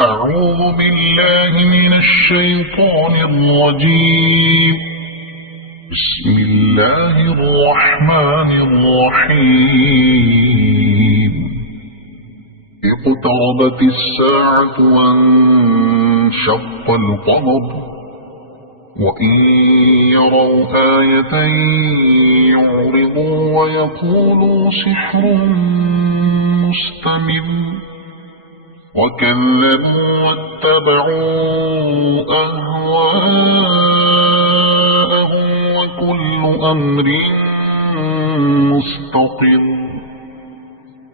أعوذ بالله من الشيطان الرجيم. بسم الله الرحمن الرحيم. اقتربت الساعة وانشق القمر وإن يروا آية يعرضوا ويقولوا سحر مستمر وكذبوا واتبعوا أهواءهم وكل أمر مستقر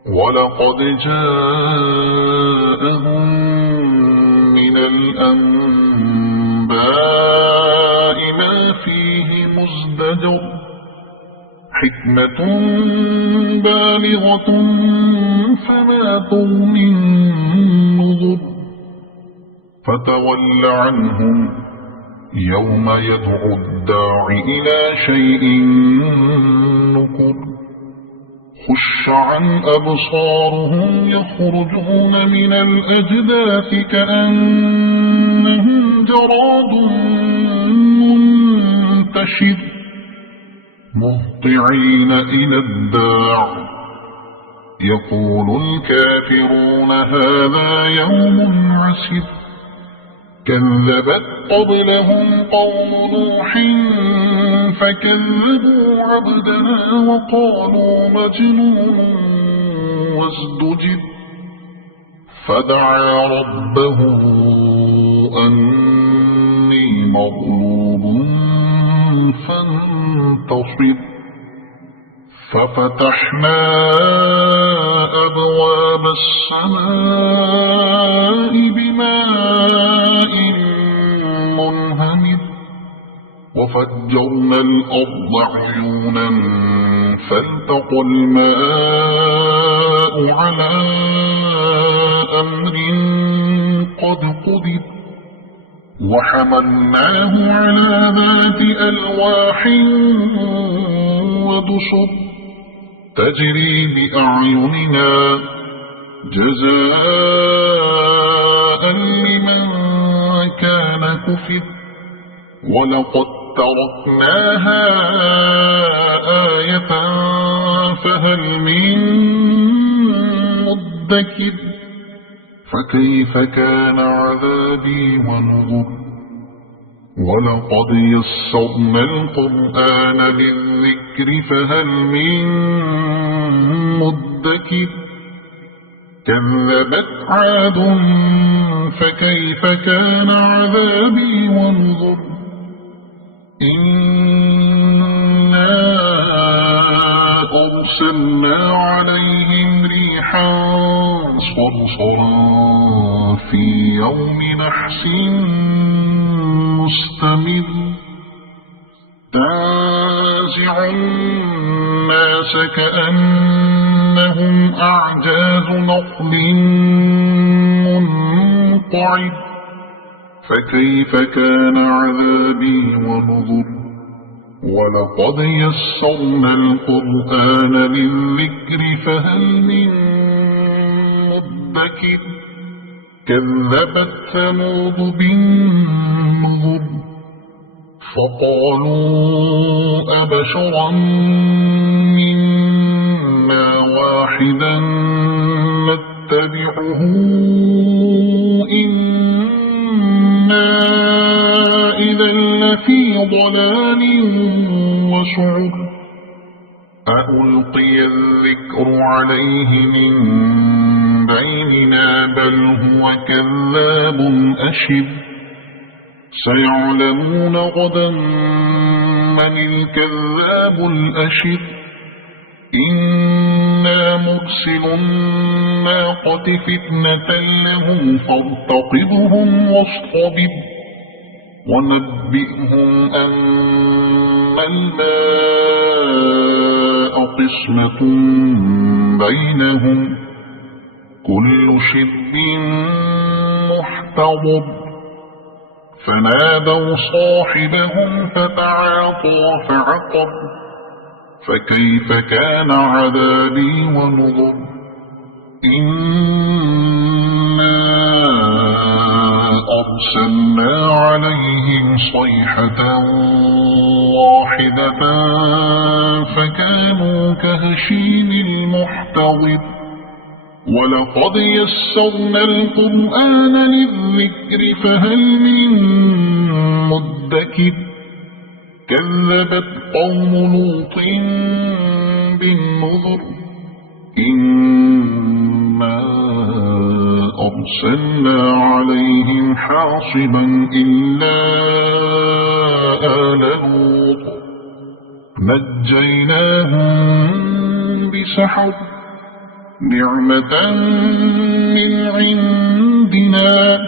ولقد جاءهم من الأنباء ما فيه مزدجر حكمة بالغة فما تغني النذر فتول عنهم يوم يدعو الداع إلى شيء نكر خش عن أبصارهم يخرجون من الأجداث كأنهم جراد منتشر مهطعين إلى الداع يقول الكافرون هذا يوم عسر كذبت قبلهم قوم نوح فكذبوا عبدنا وقالوا مجنون وازدجر فدعا ربه أني مغلوب فانتصر ففتحنا أبواب السماء بماء منهمر وفجرنا الأرض عيونا فالتقى الماء على أمر قد قدر وحملناه على ذات ألواح ودسر تجري بأعيننا جزاء لمن كان كفر ولقد تركناها آية فهل من مدكر فكيف كان عذابي ونذر ولقد يسرنا القرآن للذكر فهل من مدكر كذبت عاد فكيف كان عذابي ونذر إنا أرسلنا عليهم ريحا صرصرا في يوم نحس مستمر تنزع الناس كأنهم أعجاز نخل منقعر فكيف كان عذابي ونذر ولقد يسرنا القرآن للذكر فهل من مدكر كذبت ثمود بالنذر فقالوا أبشرا منا واحدا نتبعه إنا إذا لفي ضلال وسعر أألقي الذكر عليه من بيننا بل هو كذاب أشر سيعلمون غدا من الكذاب الأشر إنا مرسل الناقة فتنة لهم فارتقبهم واصطبر ونبئهم أن الماء قسمة بينهم كل شرب محتضر فنادوا صاحبهم فتعاطى فعقر فكيف كان عذابي ونذر إنا صيحة واحدة فكانوا كهشيم المحتضر ولقد يسرنا القرآن للذكر فهل من مدكر كذبت قوم لوط بالنذر إنا أرسلنا عليهم حاصبا إلا آل لوط نجيناهم بسحر نعمة من عندنا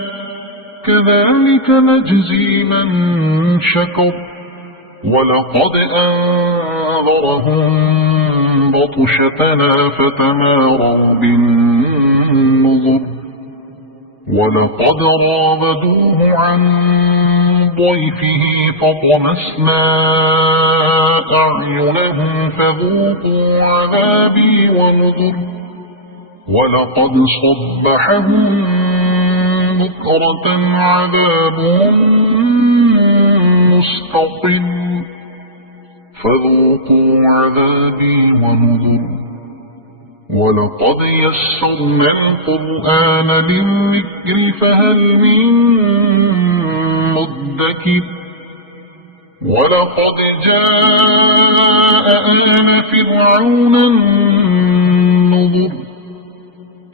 كذلك نجزي من شكر ولقد أنذرهم بطشتنا فتماروا بالنذر ولقد راودوه عن ضيفه فطمسنا أعينهم فذوقوا عذابي ونذر ولقد صبحهم بكرة عذاب مستقل فذوقوا عذابي ونذر ولقد يسرنا القرآن للذكر فهل من مدكر ولقد جاء آل فرعون النذر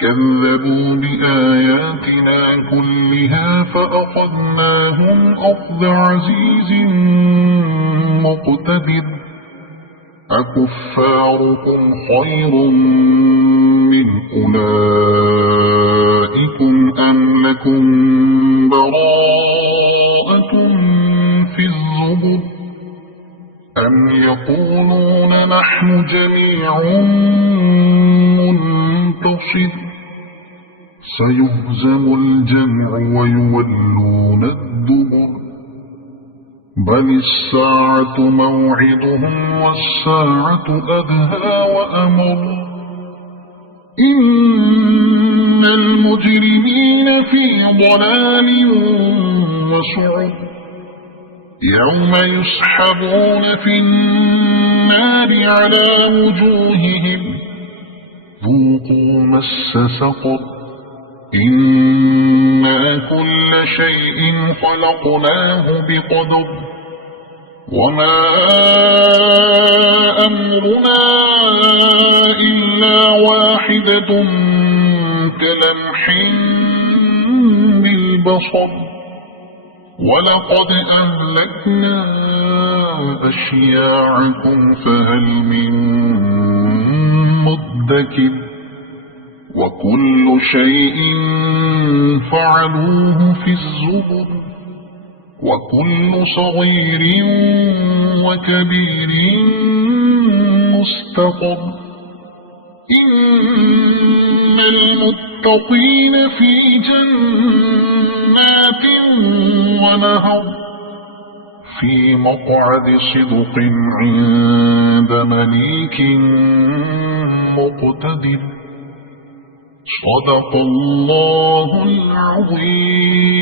كذبوا بآياتنا كلها فأخذناهم أخذ عزيز مقتدر أكفاركم خير من أولئكم أم لكم براءة في الزبر أم يقولون نحن جميع منتصر سيهزم الجمع ويولون الدبر بل الساعة موعدهم والساعة أدهى وأمر إن المجرمين في ضلال وسعر يوم يسحبون في النار على وجوههم ذوقوا مس سقر إنا كل شيء خلقناه بقدر وما أمرنا إلا واحدة كلمح بالبصر ولقد أهلكنا أشياعكم فهل من مدكر وكل شيء فعلوه في الزبر وكل صغير وكبير مستقر إن المتقين في جنات ونهر في مقعد صدق عند مليك مقتدر صدق الله العظيم.